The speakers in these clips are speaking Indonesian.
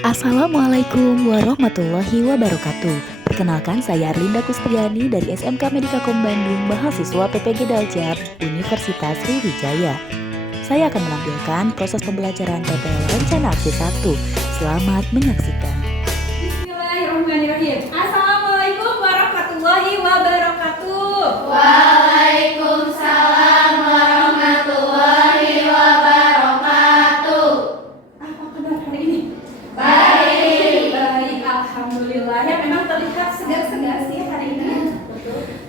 Assalamualaikum warahmatullahi wabarakatuh. Perkenalkan, saya Arlinda Kustiani dari SMK Medikakom Bandung, mahasiswa PPG Daljab, Universitas Sriwijaya. Saya akan menampilkan proses pembelajaran PPL Rencana Aksi 1. Selamat menyaksikan. Bismillahirrahmanirrahim. Assalamualaikum warahmatullahi wabarakatuh. Waalaikumsalam warahmatullahi wabarakatuh. Apa kabar hari ini? Baik. Baik, alhamdulillah. Ya, memang terlihat segar-segar sih hari ini.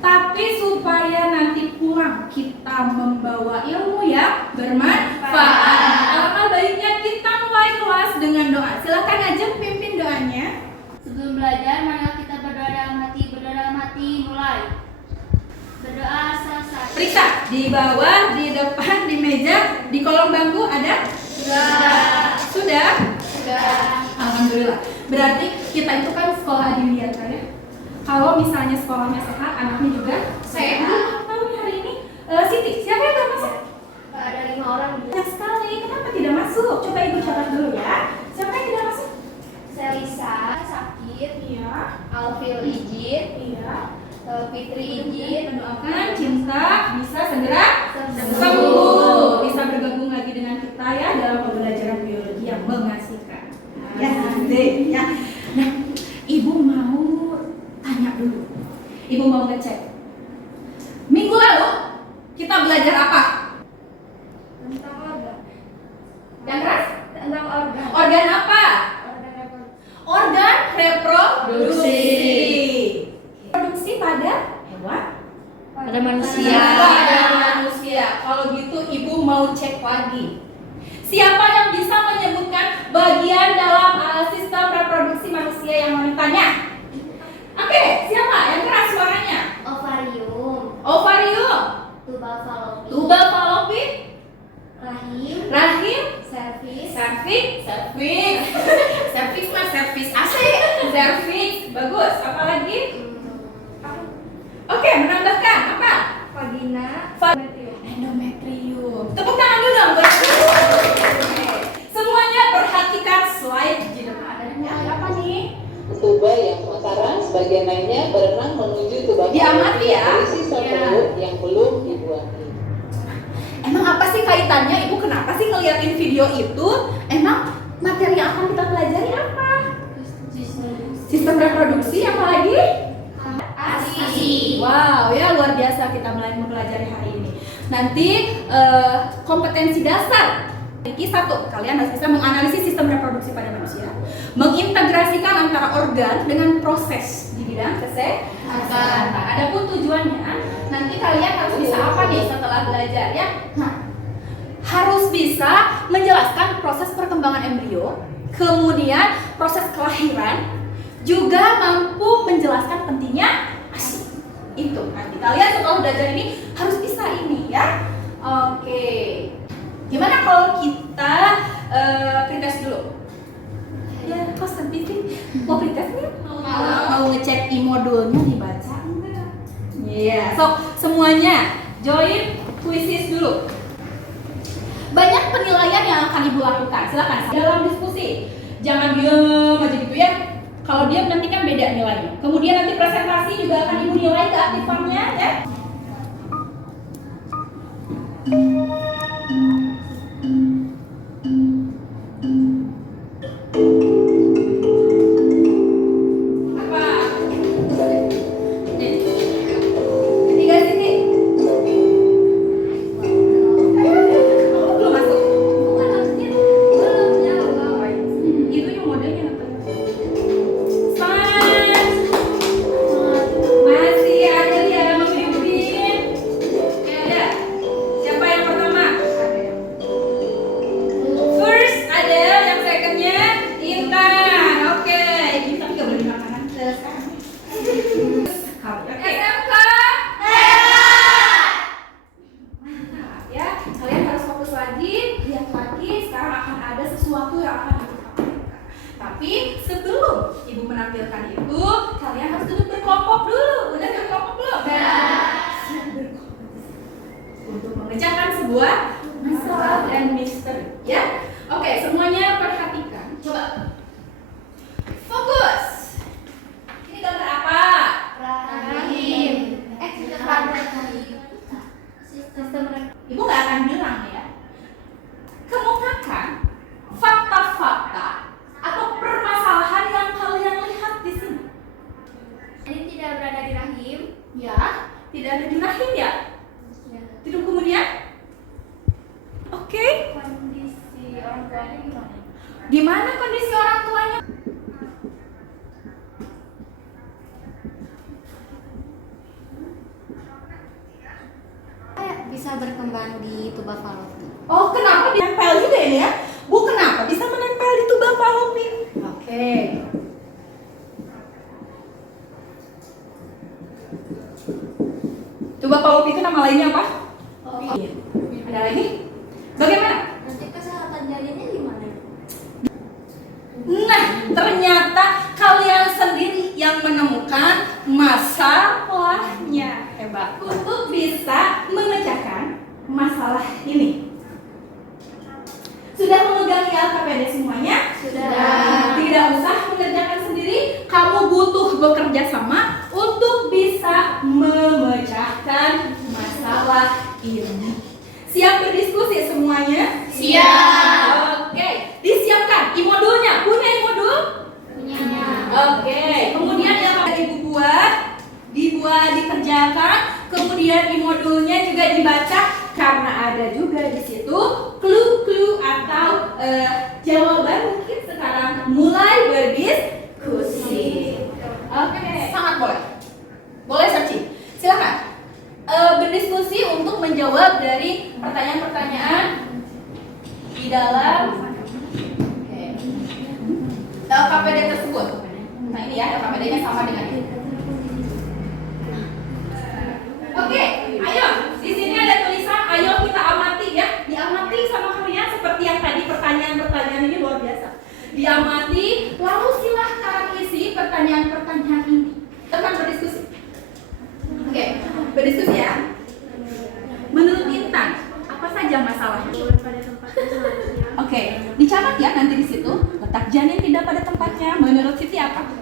Tapi supaya nanti pulang kita membawa ilmu ya, bermanfaat. Alangkah baiknya kita mulai kelas dengan doa. Silakan aja pimpin doanya. Sebelum belajar, marilah kita berdoa dalam hati, mulai. Berdoa selesai. Periksa di bawah, di depan, di meja, di kolong bangku ada? Sudah? Alhamdulillah. Berarti kita itu kan sekolah adiliyah ya. Kalau misalnya sekolahnya sehat, anaknya juga sehat. Tahu nih hari ini Siti, siapa yang gak masuk? Ada 5 orang. Banyak sekali. Kenapa tidak masuk? Coba ibu catat dulu ya. Siapa yang tidak masuk? Selisa sakit. Iya. Alfil izin. Iya. Fitri izin. Kita doakan Cinta bisa segera Sembuh. sembuh. Bisa bergabung lagi dengan kita ya dalam pembelajaran biologi yang mengasihkan. Ya, asik ya. Nah, ibu mau tanya dulu. Ibu mau ngecek. Minggu lalu kita belajar apa? Tentang organ. Yang keras? Tentang organ. Organ apa? Organ reproduksi. Organ reproduksi. Reproduksi pada hewan? Pada manusia. Pada manusia. Kalau gitu ibu mau cek lagi. Siapa yang bisa menyebutkan bagian dalam sistem reproduksi manusia yang wanitanya? Oke, siapa? Yang keras suaranya. Ovarium. Ovarium, Tubal fallopi. tubal fallopi, Rahim. rahim, Serviks. cervix, cervix mah cervix asik, cervix, bagus. Apalagi? Oke, menambahkan apa? Vagina. Endometrium. Tepuk tangan dulu dong buat aku. Oke. Semuanya perhatikan slide di depan. Ada apa nih? Tuba yang sementara, sebagian lainnya berenang menuju tuba Diamati ya. berisi sel perut yang belum dibuahi. Emang apa sih kaitannya? Ibu kenapa sih ngeliatin video itu? Emang materi yang akan kita pelajari apa? Sistem reproduksi, apa lagi? ASI. Wow, ya luar biasa kita mulai mempelajari hari ini. Nanti kompetensi dasar. Satu, kalian harus bisa menganalisis sistem reproduksi pada manusia, mengintegrasikan antara organ dengan proses di bidang kesehatan. Adapun tujuannya, nanti kalian harus bisa apa nih setelah belajar ya? Nah, harus bisa menjelaskan proses perkembangan embrio, kemudian proses kelahiran, juga mampu menjelaskan pentingnya ASI. Itu nanti kalian setelah belajar ini harus bisa ini ya. Oke. Gimana kalau kita pretest dulu? Ya, kok sedih sih? Mau pretest nih? Mau ngecek modulnya dibaca enggak? Iya. So, semuanya join quizzes dulu. Banyak penilaian yang akan ibu lakukan. Silakan dalam diskusi. Jangan diam aja gitu ya. Kalau diam nanti kan beda nilainya. Kemudian nanti presentasi juga akan ibu nilai keaktifannya ya. Apa? Nih. Ketiga sini. Oh, belum masuk. Itu yang modelnya apa? Semangat. Masih ada yang memimpin. Ada. Siapa yang pertama? First ada, yang secondnya Intan. Oke, ini tapi gak boleh makanan sekarang. Oke. SMK. Mantap ya. Kalian harus fokus lagi, lihat lagi. Sekarang akan ada sesuatu yang akan ibu tampilkan. Tapi sebelum ibu menampilkan itu, kalian harus duduk berkelompok dulu. Udah berkelompok belum? Siap berkompetisi untuk mengerjakan sebuah masalah dan misteri ya. Oke, semuanya perhatikan. Coba permisi orang tuanya. Bisa berkembang di tuba fallopi. Oh, kenapa menempel juga ini ya? Bu, kenapa bisa menempel di tuba fallopi? Oke. Tuba fallopi itu nama lainnya apa? Iya. Ada lagi? Bagaimana? Nanti kesehatan janinnya gimana? Nah, ternyata kalian sendiri yang menemukan masalahnya. Hebat. Untuk bisa memecahkan masalah ini. Sudah memegang LKPD semuanya? Sudah. Tidak usah mengerjakan sendiri. Kamu butuh bekerja sama untuk bisa memecahkan masalah ini. Siap berdiskusi semuanya? Siap. Oke, disiapkan e-modulnya. Punya e-modul? Punya. Oke, kemudian yang akan ibu dibuat, dikerjakan, kemudian e-modulnya juga dibaca karena ada juga di situ clue-clue atau jawaban mungkin sekarang mulai berdiskusi. Oke, sangat boleh. Boleh searching. Silakan berdiskusi untuk menjawab dari pertanyaan-pertanyaan di dalam LKPD tersebut. Nah ini ya, LKPD-nya sama dengan ini. Oke, ayo. Di sini ada tulisan, ayo kita amati ya. Diamati sama kalian seperti yang tadi pertanyaan-pertanyaan ini luar biasa. Diamati, lalu silahkan isi pertanyaan-pertanyaan ini. Teman berdiskusi. Oke, berdiskusi ya. Menurut Intan, apa saja masalahnya? Oke, dicatat ya nanti di situ. Letak janin tidak pada tempatnya. Menurut Siti apa?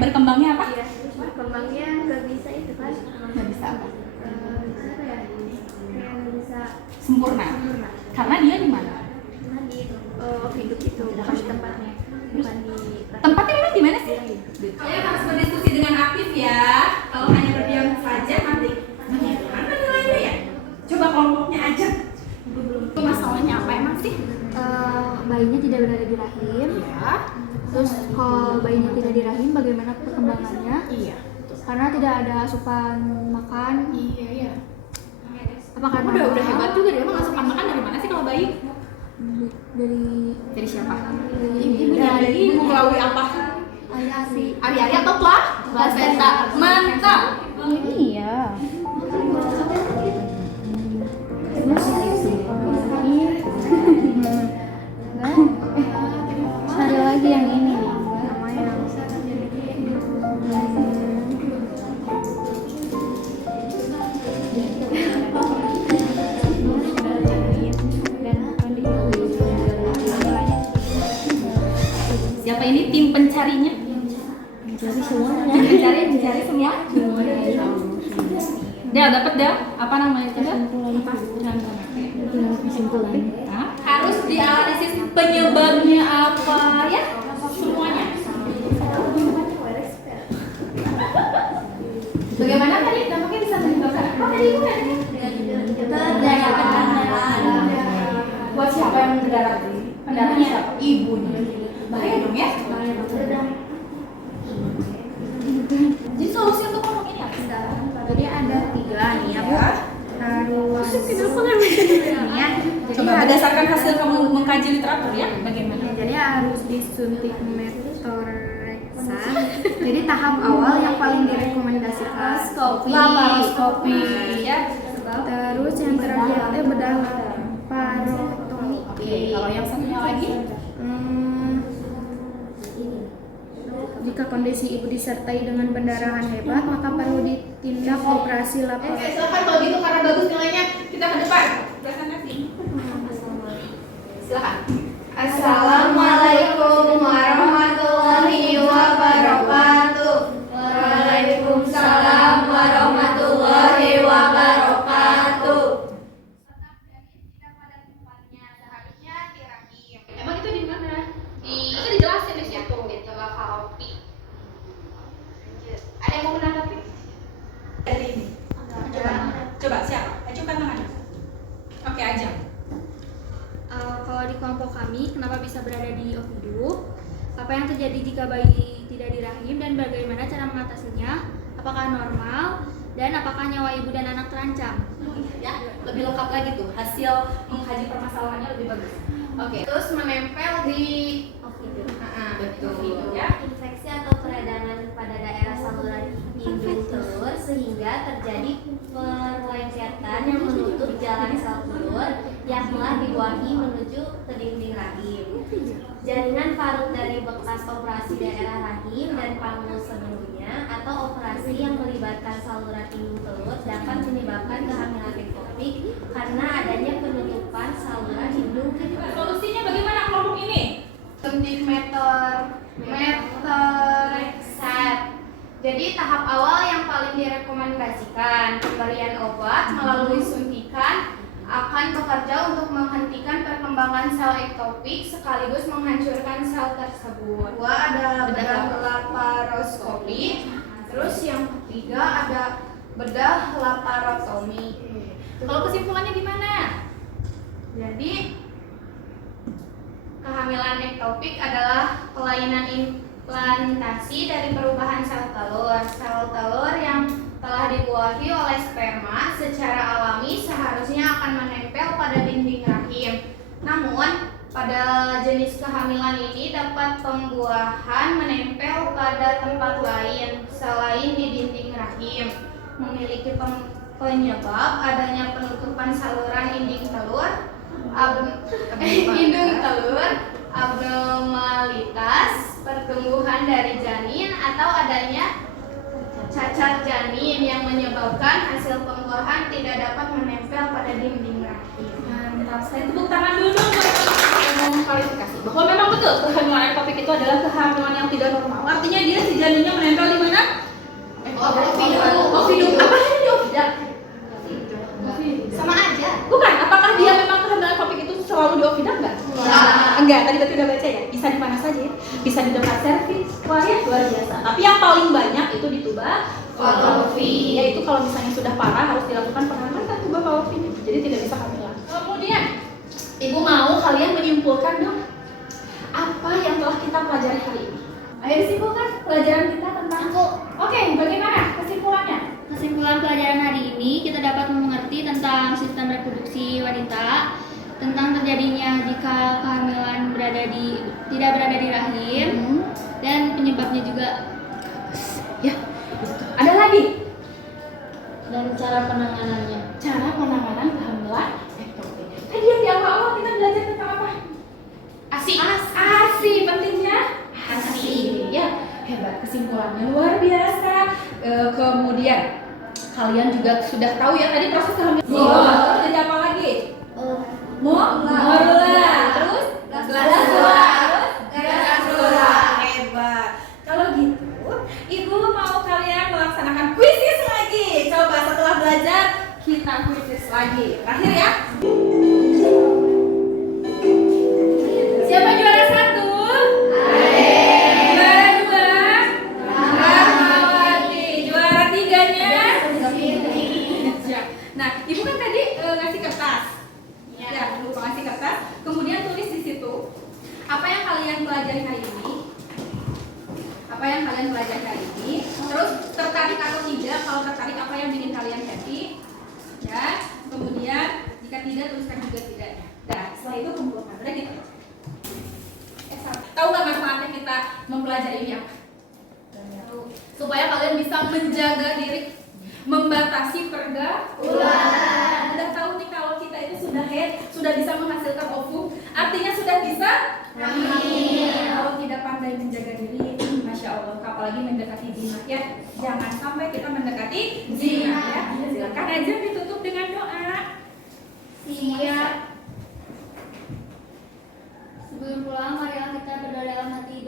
Berkembangnya apa? Iya, berkembangnya nggak bisa itu kan? Nggak bisa apa? Apa ya? Kayak nggak bisa Sempurna. Karena dia di mana? karena di hidup itu bukan di tempatnya, bukan di Tempatnya memang di mana sih? Kalian harus berdiskusi dengan aktif ya. Kalau hanya berdiam saja nanti bagaimana nilainya ya? Coba kelompoknya aja. Itu masalahnya apa emang sih? bayinya tidak berada di rahim. Ya. Terus kalau bayinya tidak di rahim, bagaimana perkembangannya? Iya. Karena tidak ada asupan makan. Iya. Apakah Kamu udah hebat juga dia. Emang asupan makan dari mana sih kalau bayi? dari siapa? ibunya. Dari ibu melalui apa? Asi. Ari-ari atau plasenta? Mantap. Iya. Terus ada lagi yang ini nih, namanya Siapa ini tim pencarinya? mencari semuanya. Mencari semua? Del, dapat Del? Apa namanya itu Del? Kesimpulan. Nah, harus dianalisis penyebabnya apa ya? Semuanya. Bagaimana tadi? Dampaknya bisa meninggalkan. Oh tadi ibu kan? Buat siapa yang mendarat? Pendaratnya siapa? Ibunya. Bahaya dong ya? Jadi solusi untuk ngomong ini apa? Jadi ada 3 nih ya Bu. Harus ya. Coba berdasarkan hasil kamu mengkaji literatur ya, bagaimana? Jadi harus disuntik methotrexate. Jadi tahap awal yang paling direkomendasikan Laparoskopi ya. Terus yang terakhir itu bedah parotomi. Oke, kalau yang satunya lagi? Jika kondisi ibu disertai dengan pendarahan hebat, maka perlu ditindak operasi laparoskopi. Silakan kalau gitu karena bagus nilainya kita ke depan. Silakan sini. Silakan. Assalamualaikum warahmatullahi wabarakatuh. Waalaikumsalam warahmatullahi wabarakatuh. Emang itu di mana? Itu dijelasin di situ. Ada yang mau menanggapi? Dari ini. Coba siapa? Ajukan tangan. Oke, aja. di kelompok kami kenapa bisa berada di Ovidu, apa yang terjadi jika bayi tidak dirahim dan bagaimana cara mengatasinya, apakah normal, dan apakah nyawa ibu dan anak terancam. Ya, lebih lengkap lagi tuh, hasil mengkaji permasalahannya lebih bagus. Oke. Terus menempel di Ovidu. Betul ya. Infeksi atau peradangan pada daerah saluran indung telur sehingga terjadi perlengketan yang menutup jalan sel telur yang telah dibuahi menuju ke dinding rahim. Jaringan parut dari bekas operasi daerah rahim dan panggul sebelumnya atau operasi yang melibatkan saluran indung telur dapat menyebabkan kehamilan ektopik karena adanya penutupan saluran indung telur. Solusinya bagaimana kelompok ini? Methotrexate. Jadi tahap awal yang paling direkomendasikan pemberian obat melalui suntikan akan bekerja untuk menghentikan perkembangan sel ektopik sekaligus menghancurkan sel tersebut. Dua, ada bedah laparoskopi. Terus yang ketiga ada bedah laparotomi. Kalau kesimpulannya gimana? Jadi kehamilan ektopik adalah kelainan implantasi dari perubahan sel telur. Sel telur yang telah dibuahi oleh sperma secara alami seharusnya akan menempel pada dinding rahim. Namun, pada jenis kehamilan ini dapat pembuahan menempel pada tempat lain selain di dinding rahim, memiliki penyebab adanya penutupan saluran indung telur, abnormalitas pertumbuhan dari janin atau adanya cacat janin yang menyebabkan hasil pembuahan tidak dapat menempel pada dinding rahim. Mantap, saya tepuk tangan dulu buat yang mengklarifikasi bahwa memang betul kehamilan ektopik itu adalah kehamilan yang tidak normal. Artinya dia si janinnya menempel di mana? Ovidum. Apa sih di ovida? Sama aja. Bukan, apakah dia memang kehamilan ektopik itu selalu di ovida enggak? Enggak, tadi udah baca ya. Bisa di mana saja ya? Bisa di dekat serviks. Wah ya, luar biasa. Tapi yang paling banyak itu di tuba fallopi. Yaitu kalau misalnya sudah parah harus dilakukan pengangkatan tuba fallopi. Jadi tidak bisa kehamilan. Kemudian, Ibu mau kalian menyimpulkan dong apa yang telah kita pelajari hari ini. Ayo disimpulkan pelajaran kita tentang Oke, bagaimana kesimpulannya? Kesimpulan pelajaran hari ini, kita dapat mengerti tentang sistem reproduksi wanita, tentang terjadinya jika kehamilan tidak berada di rahim, dan penyebabnya juga. Ya, betul. Ada lagi Dan cara penanganannya. cara penanganan kehamilan ektopik. Tadi yang di awal-awal kita belajar tentang apa? ASI pentingnya ASI. Ya, hebat, kesimpulannya luar biasa. Kemudian kalian juga sudah tahu ya tadi proses kehamilan. Terus jadi apa lagi? Morula. Terus glasura. Terus glasura. Hebat. Kalau gitu, Ibu mau kalian melaksanakan kuisis lagi. Coba setelah belajar kita kuisis lagi. Terakhir ya. Siapa juara 1? Juara 2? Rahmawati. Juara 3-nya? Nah, Ibu kan tadi ngasih kertas. Ya, lupa ngasih kertas. Kemudian tulis di situ apa yang kalian pelajari hari ini. Apa yang kalian pelajari hari ini. Terus tertarik atau tidak? Kalau tertarik, apa yang bikin kalian happy? Ya. Kemudian jika tidak, tuliskan juga tidaknya. Nah, setelah itu kumpulkan. Udah gitu. Tahu nggak manfaatnya kita mempelajari ini apa? Supaya kalian bisa menjaga diri, membatasi pergaulan. Udah tahu nih kalau kita itu sudah bisa menghasilkan ovum, artinya sudah bisa hamil. Kalau tidak pandai menjaga diri, masya Allah, apalagi mendekati zina ya. Jangan sampai kita mendekati zina ya. Silakan aja ditutup dengan doa. Siap. Sebelum pulang, marilah kita berdoa dalam hati,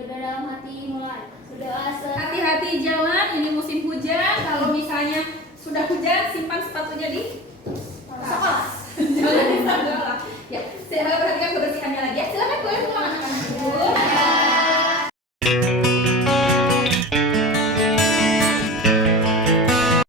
mulai. Berdoa Hati-hati jalan, ini musim hujan. Kalau misalnya sudah hujan, simpan sepatunya di